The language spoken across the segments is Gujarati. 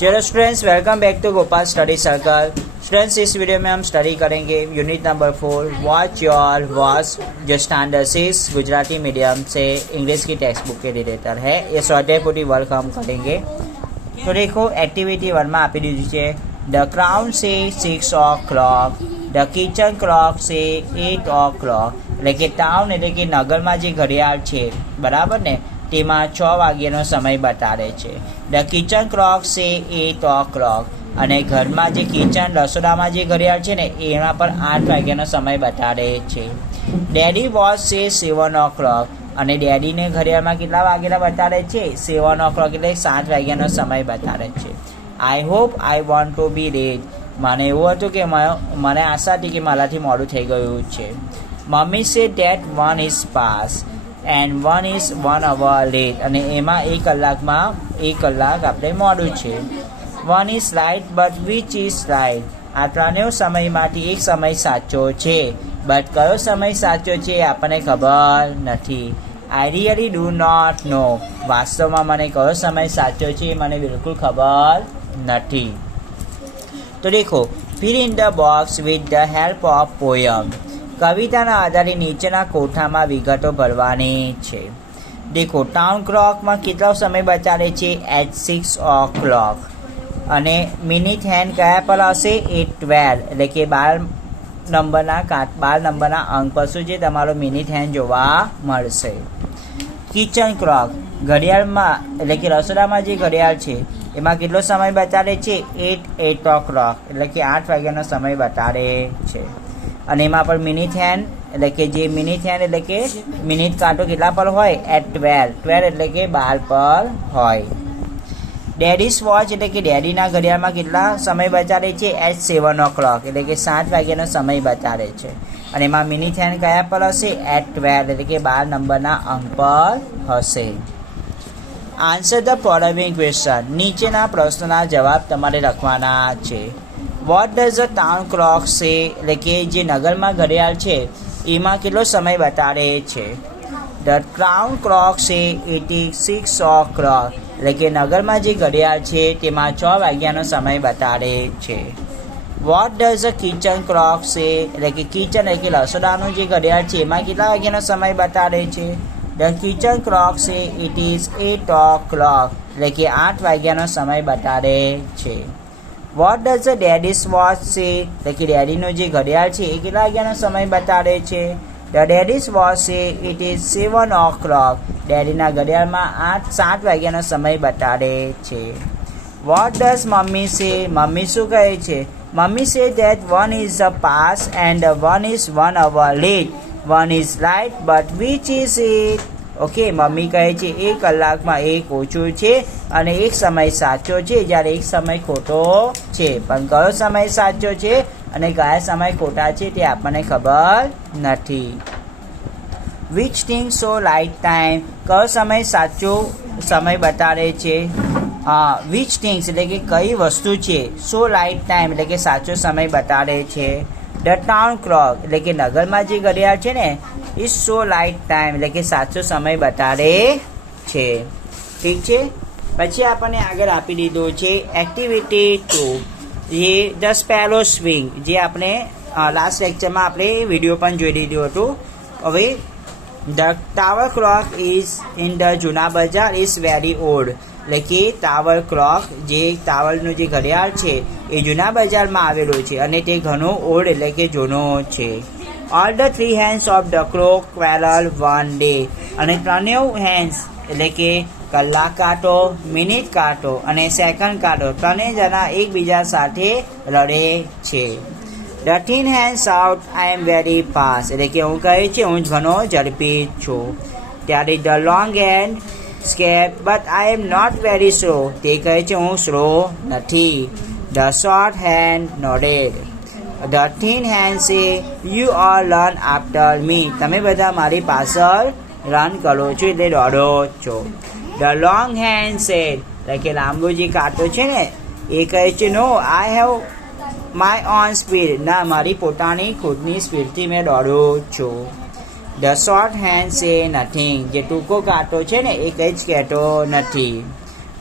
चलो students, welcome back to Gopal study circle. Students, इस वीडियो में हम स्टडी करेंगे unit number 4 watch your watch, जो स्टैंडर्ड 6 गुजराती मीडियम से इंग्लिश की टेक्स्ट बुक के रिलेटेड है। ये स्वाध्याय पोथी वर्क हम करेंगे। तो देखो, एक्टिविटी 1 में आपी दीधी है द क्राउन से 6 o'clock, द किचन क्लॉक से 8 o'clock। એટલે કે ટાઉન એટલે કે નગરમાં જે ઘડિયાળ છે, બરાબર ને, તેમાં 6 વાગ્યાનો સમય બતાડે છે। ધ કિચન ક્લોક છે 8 o'clock, અને ઘરમાં જે કિચન રસોડામાં જે ઘડિયાળ છે ને એના પર 8 વાગ્યાનો સમય બતાડે છે। ડેડી વોચ છે 7 o'clock, અને ડેડીને ઘડિયાળમાં કેટલા વાગ્યાના બતાડે છે? 7 o'clock એટલે 7 વાગ્યાનો સમય બતાડે છે। I hope I want to be late, મને એવું હતું કે મને આશા હતી કે મારાથી મોડું થઈ ગયું છે। મમ્મી સે date 1 is past and 1 is 1 hour late, અને એમાં 1 કલાકમાં 1 કલાક આપણે મોડું છે। 1 is right but which is right, આ ત્રણેય સમયમાંથી એક સમય સાચો છે, બટ કયો સમય સાચો છે આપણને ખબર નથી। I really do not know, વાસ્તવમાં મને કયો સમય સાચો છે મને બિલકુલ ખબર નથી। તો દેખો, fill in the box with the help of poem, કવિતાના આધારે નીચેના કોઠામાં વિગતો ભરવાની છે। દેખો, ટાઉન ક્લોકમાં કેટલો સમય બતાડે છે? એટ 6 o'clock, અને મિનિટ હેન્ડ કયા પર હશે? એ 12, એટલે કે 12 નંબરના અંક પર શું છે? તમારો મિનિટ હેન્ડ જોવા મળશે। કિચન ક્લોક, ઘડિયાળમાં એટલે કે રસોડામાં જે ઘડિયાળ છે એમાં કેટલો સમય બતાડે છે? 8 o'clock, એટલે કે 8 વાગ્યાનો સમય બતાડે છે। અને એમાં પણ મિનિટ હેન્ડ એટલે કે જે મિનિટ હેન્ડ એટલે કે મિનિટ કાંટો કેટલા પર હોય? એટ 12 એટલે કે 12 પર હોય। ડેડીઝ વોચ એટલે કે ડેડીના ઘડિયાળમાં કેટલા સમય બતાડે છે? એટ 7 o'clock, એટલે કે 7 વાગ્યાનો સમય બતાડે છે। અને એમાં મિનિટ હેન્ડ કયા પર હશે? એટ 12, એટલે કે 12 નંબરના અંક પર હશે। આન્સર ધ ફોલોવિંગ ક્વેશ્ચન, નીચેના પ્રશ્નોના જવાબ તમારે લખવાના છે। What does the town clock સે, એટલે કે જે નગરમાં ઘડિયાળ છે એમાં કેટલો સમય બતાડે છે? ધ ક્રાઉન ક્લોક સે 6 o'clock, એટલે કે નગરમાં જે ઘડિયાળ છે તેમાં 6 વાગ્યાનો સમય બતાડે છે। What does the kitchen clock સે, એટલે કે કિચન એટલે કે રસોડાનું જે ઘડિયાળ છે એમાં કેટલા વાગ્યાનો સમય બતાડે છે? ધ કિચન ક્લોક સે 8 o'clock, એટલે કે 8 વાગ્યાનો સમય બતાડે છે। What does the daddy's watch સે, એટલે કે ડેડીનો જે ઘડિયાળ છે એ કેટલા વાગ્યાનો સમય બતાડે છે? ધ ડેડીઝ વોચ સે 7 o'clock, ડેડીના ઘડિયાળમાં 7 વાગ્યાનો સમય બતાડે છે। વોટ ડઝ મમ્મી સે, મમ્મી શું કહે છે? Mummy say that 1 is the past and 1 is 1 hour late, 1 is right but which is it? Okay, mummy કહે છે 1 કલાકમાં 1 ઓછું છે અને 1 સમય સાચો છે, જ્યારે 1 સમય ખોટો છે, પણ કયો સમય સાચો છે અને કયા સમય ખોટા છે તે આપણને ખબર નથી। Which thing so right time, કયો સમય સાચો સમય બતાડે છે? વિચ થિંગ્સ એટલે કે કઈ વસ્તુ છે? સો રાઇટ ટાઈમ એટલે કે સાચો સમય બતાડે છે। ધ ટાઉન ક્લોક એટલે કે નગરમાં જે ઘડિયાળ છે ને ઇઝ સો રાઇટ ટાઈમ, એટલે કે સાચો સમય બતાડે છે। ઠીક છે, પછી આપણને આગળ આપી દીધો છે એક્ટિવિટી 2, જે ધ સ્પેરો સ્વિંગ, જે આપણે લાસ્ટ લેક્ચરમાં આપણે વિડીયો પણ જોઈ લીધું હતું। હવે the tower clock is in the જૂના બજાર ઇઝ વેરી ઓલ્ડ, એટલે કે ટાવર ક્લોક જે ટાવરનું જે ઘડિયાળ છે એ જૂના બજારમાં આવેલું છે અને તે ઘણો ઓલ્ડ એટલે કે જૂનો છે। All the 3 hands of the clock quarrel one day, અને ત્રણેય હેન્ડ્સ એટલે કે કલાક કાંટો, મિનિટ કાંટો અને સેકન્ડ કાંટો ત્રણેય જણા એકબીજા સાથે લડે છે। The thin hands out I am very fast, એટલે કે હું કહે છે હું ઘણો ઝડપી છું। ત્યારે the long hand scape but I am not very slow, તે કહે છે હું સ્લો નથી। The short hand nodded, the thin hand say you all run after me, તમે બધા મારી પાછળ રન કરો છો એટલે દોડો છો। ધ લોંગ હેન્ડ સેડ, એટલે કે લાંબુ જે કાંટો છે ને એ કહે છે no I have my own speed, ના મારી પોતાની ખુદની સ્પીડથી મેં દોડું છું। The short hand say nothing, જે ટૂંકો કાંટો છે ને એ કંઈ જ કહેતો નથી।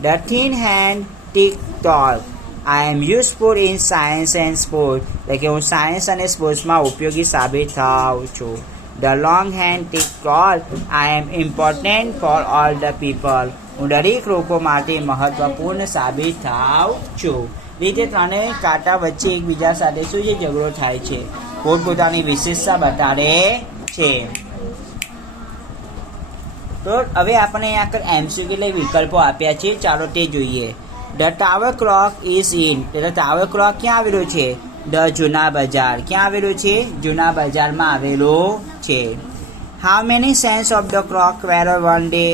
The thin hand TikTok. I am useful in science and sport. એટલે કે હું સાયન્સ અને સ્પોર્ટ્સમાં ઉપયોગી સાબિત થાઉં છું. The long hand TikTok. I am important for all the people. હું દરેક લોકો માટે મહત્વપૂર્ણ સાબિત થાઉં છું. રીતે ત્રણેય કાંટા વચ્ચે એકબીજા સાથે શું છે, ઝઘડો થાય છે, પોતપોતાની વિશેષતા બતાડે છે. તો હવે આપણે અહીંયા આગળ MCQ એટલે વિકલ્પો આપ્યા છે, ચાલો તે જોઈએ. The tower clock is in, એટલે ટાવર ક્લોક ક્યાં આવેલું છે? ધ જૂના બજાર. ક્યાં આવેલું છે? જૂના બજારમાં આવેલું છે. How many sense of the clock where one day,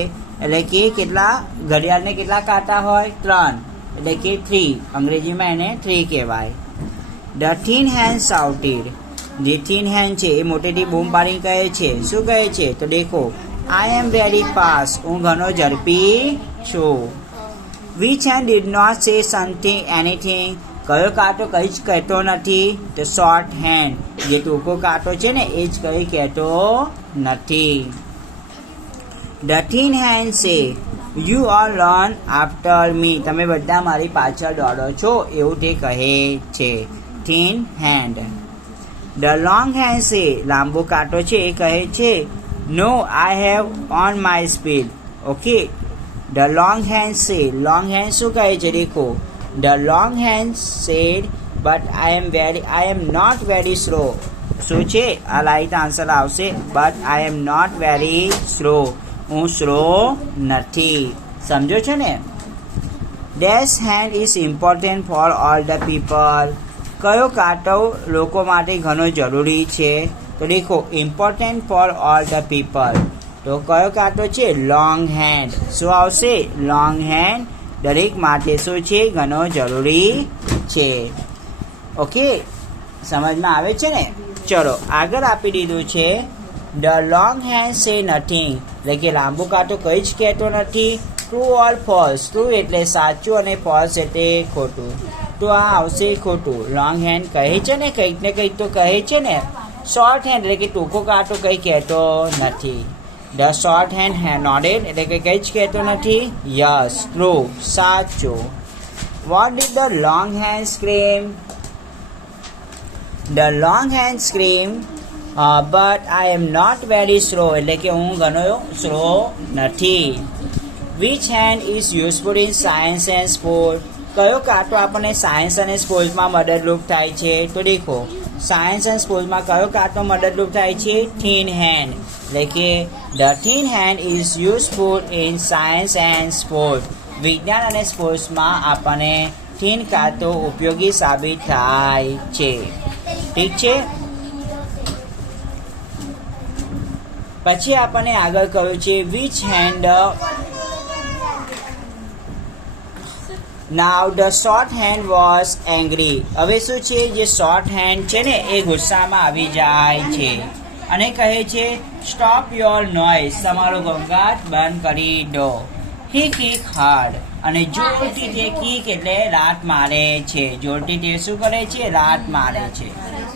એટલે કે કેટલા ઘડિયાળને કેટલા કાંટા હોય? 3, એટલે કે 3. અંગ્રેજીમાં એને 3 કહેવાય. ધ થીન હેન્ડ શાઉટેડ, જે થીન હેન્ડ છે એ મોટેથી બૂમ પાડીને કહે છે. શું કહે છે? તો દેખો, I am very fast. હું ઘણો ઝડપી છું. Which hand did not say something anything? કયો કાંટો કંઈ જ કહેતો નથી? તો શોર્ટ હેન્ડ, જે ટૂંકો કાંટો છે ને એ જ કંઈ કહેતો નથી. The thin hand say, you all run after me. તમે બધા મારી પાછળ દોડો છો, એવું તે કહે છે. Thin hand. The long hand say, લાંબો કાંટો છે એ કહે છે, no, I have on my speed. Okay. The long hand say, long hand શું કહે છે? દેખો, the long hand said, but I am not very slow. શું છે? આ રાઈટ આન્સર આવશે. but I am not very slow. હું સ્લો નથી. સમજો છો ને? Dash hand is important for all the people. કયો કાંટો લોકો માટે ઘણો જરૂરી છે? તો દેખો, important for all the people. તો કયો કાંટો છે? Long hand. શું આવશે? લોંગ હેન્ડ દરેક માટે શું છે? ઘણો જરૂરી છે. ઓકે, સમજમાં આવે છે ને? ચલો આગળ આપી દીધું છે the long hand say nothing, એટલે કે લાંબુ કાંટો કંઈ જ કહેતો નથી. True or false. ટ્રુ એટલે સાચું અને ફોલ્સ એટલે ખોટું. તો આ આવશે ખોટું. લોંગ હેન્ડ કહે છે ને કંઈક ને કંઈક તો કહે છે ને. શોર્ટ હેન્ડ એટલે કે ટૂંકો કાંટો કંઈ કહેતો નથી. ધ શોર્ટ હેન્ડ નોડેડ એટલે કે કંઈ જ કહેતો નથી. યસ, ટ્રુ, સાચું. What did the long hand scream? The long hand scream, but I am not very slow, એટલે કે હું ઘણો સ્લો નથી. Which hand is useful in science and sport? કયો કાંટો આપણને સાયન્સ અને સ્પોર્ટ્સમાં મદદરૂપ થાય છે? તો દેખો, સાયન્સ એન્ડ સ્પોર્ટ્સમાં કયો કાંટો મદદરૂપ થાય છે? થીન હેન્ડ, એટલે કે the thin hand is useful in science and sport. વિજ્ઞાન અને સ્પોર્ટ્સમાં આપણને થીન કાંટો ઉપયોગી સાબિત થાય છે. ઠીક છે. પછી આપણને આગળ કહ્યું છે which hand. Now the short hand was angry. હવે શું છે? જે શોર્ટ હેન્ડ છે ને એ ગુસ્સામાં આવી જાય છે અને કહે છે સ્ટોપ યોર નોઇઝ, તમારો ઘોંઘાટ બંધ કરી દો. હી કિક હાર્ડ, અને જોરથી તે કિક એટલે લાત મારે છે. જોરથી તે શું કરે છે? લાત મારે છે.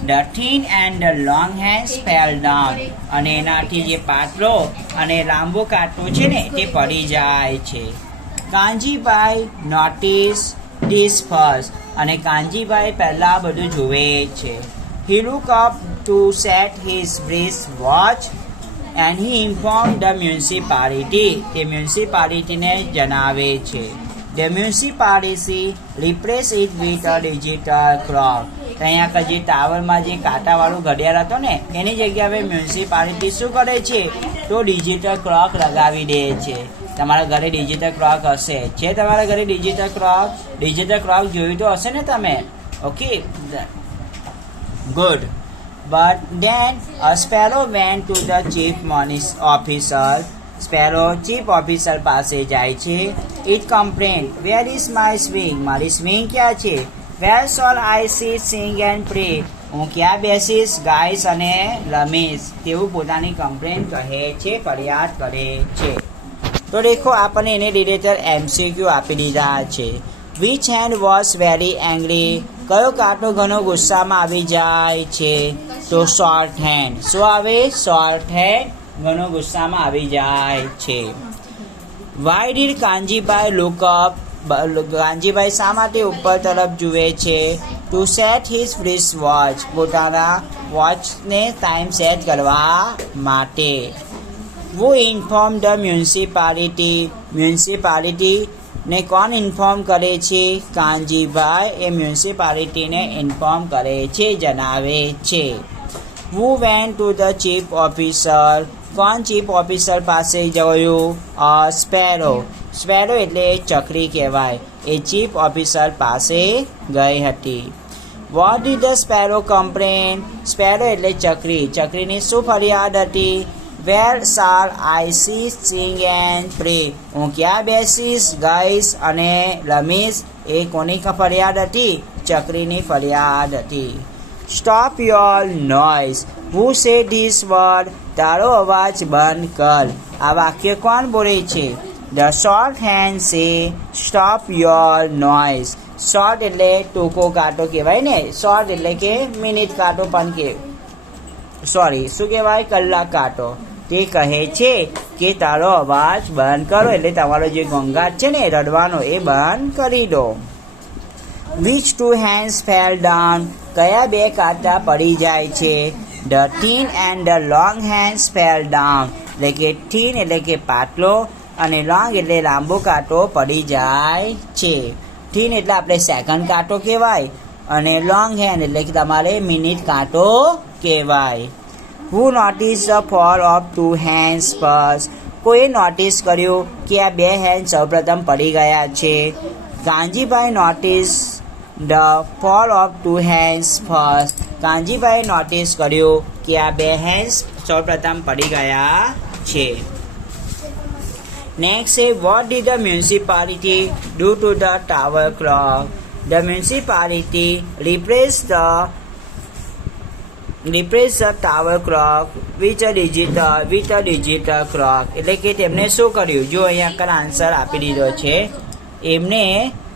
The thin and the long hands fell down, અને એનાથી જે પાતળો અને લાંબો કાંટો છે ને તે પડી જાય છે. કાનજીભાઈ નોટિસ ધીસ ફર્સ્ટ, અને કાનજીભાઈ પહેલાં બધું જુએ છે. He look up to set his wrist watch and he inform the municipality. તે મ્યુનિસિપાલિટીને જણાવે છે. The municipality replace it with a digital clock. અહીંયા આગળ જે ટાવરમાં જે કાંટાવાળું ઘડિયાળ હતો ને એની જગ્યાએ મ્યુનિસિપાલિટી શું કરે છે? તો ડિજિટલ ક્લોક લગાવી દે છે. તમારા ઘરે ડિજિટલ ક્લોક હશે? છે તમારા ઘરે ડિજિટલ ક્લોક? ડિજિટલ ક્લોક જોયું તો હશે ને તમે? Okay, good. But then a sparrow went to the chief officer. Sparrow chief officer પાસે જાય છે. It complain, where is my swing? મારી સ્વિંગ ક્યાં છે? Where shall I sit sing and pray? હું ક્યાં બેસીશ, ગાઈશ અને રમીશ? તેવું પોતાની કમ્પ્લેન કહે છે, ફરિયાદ કરે છે. તો દેખો, આપણને એને રિલેટેડ MCQ આપી દીધા છે. Which hand was very angry? કયો કાંટો ઘણો ગુસ્સામાં આવી જાય છે? તો શોર્ટ હેન્ડ. શું આવે? શોર્ટ હેન્ડ ઘણો ગુસ્સામાં આવી જાય છે. Why did Kanjibhai look up Kanjibhai શા માટે ઉપર તરફ જુએ છે? To set his freeze watch, પોતાના વોચને ટાઈમ સેટ કરવા માટે. Who informed the municipality? મ્યુનિસિપાલિટીને કોણ ઇન્ફોર્મ કરે છે? કાનજીભાઈ એ મ્યુનિસિપાલિટીને ઇન્ફોર્મ કરે છે, જણાવે છે. Who went to the chief officer? કોણ ચીફ ઓફિસર પાસે ગયું? સ્પેરો. સ્પેરો એટલે ચકરી કહેવાય. એ ચીફ ઓફિસર પાસે ગઈ હતી. What did the sparrow complain? Sparrow એટલે ચકરી. ચકરીની શું ફરિયાદ હતી? Where shall I sit, sing and pray? હું ક્યાં બેસીશ, ગાઈશ અને રમીશ? એ કોની ફરિયાદ હતી? ચકરીની ફરિયાદ હતી. Stop your noise. Who said this word? તારો અવાજ બંધ કર. આ વાક્ય કોણ બોલે છે? The short hand say stop your noise. Short એટલે ટૂંકો કાંટો કહેવાય ને. શોર્ટ એટલે કે મિનિટ કાંટો પણ કે શું કહેવાય? કલાક કાંટો. તે કહે છે કે તારો અવાજ બંધ કરો, એટલે તમારો જે ઘોંઘાટ છે ને રડવાનો એ બંધ કરી દો. Which two hands fell down? કયા બે કાંટા પડી જાય છે? The thin and the long hands fell down. એટલે કે thin એટલે કે પાતળો અને long એટલે લાંબો કાંટો પડી જાય છે. thin એટલે આપણે સેકન્ડ કાંટો કહેવાય અને long hand એટલે કે તમારે મિનિટ કાંટો કહેવાય. Who noticed the fall of two hands first? કોઈએ નોટિસ કર્યું કે આ બે હેન્ડ સૌપ્રથમ પડી ગયા છે? Kanjibhai notice the fall of two hands first. Kanjibhai notice કર્યું કે આ બે હેન્ડ્સ સૌપ્રથમ પડી ગયા છે. નેક્સ્ટ છે what did the municipality do to the tower clock? The municipality replaced the tower clock with a digital clock. એટલે કે તેમને શું કર્યું? જો અહીંયા આગળ આન્સર આપી દીધો છે. એમને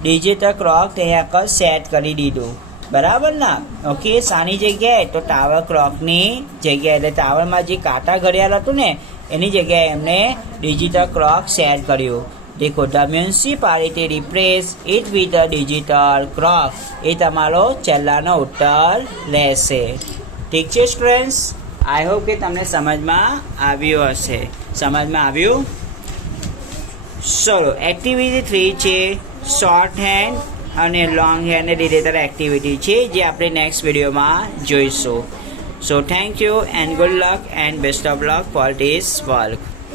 ડિજિટલ ક્લોક ત્યાં આગળ સેટ કરી દીધું. બરાબર ના? ઓકે. શાની જગ્યાએ? તો ટાવર ક્લોકની જગ્યાએ. એટલે ટાવરમાં જે કાંટા ઘડિયાળ હતું ને એની જગ્યાએ એમને ડિજિટલ ક્લોક સેટ કર્યું. દેખો, the municipality replace it with a digital clock. એ તમારો છેલ્લાનો ઉત્તર રહેશે. ઠીક છે સ્ટુડન્ટ્સ? આઈ હોપ કે તમને સમજમાં આવ્યું હશે. સમજમાં આવ્યું? ચલો, એક્ટિવિટી 3 છે શોર્ટ હેન્ડ અને લોંગ હેન્ડને રિલેટેડ એક્ટિવિટી છે, જે આપણે નેક્સ્ટ વિડીયોમાં જોઈશું. So thank you and good luck and best of luck for this work.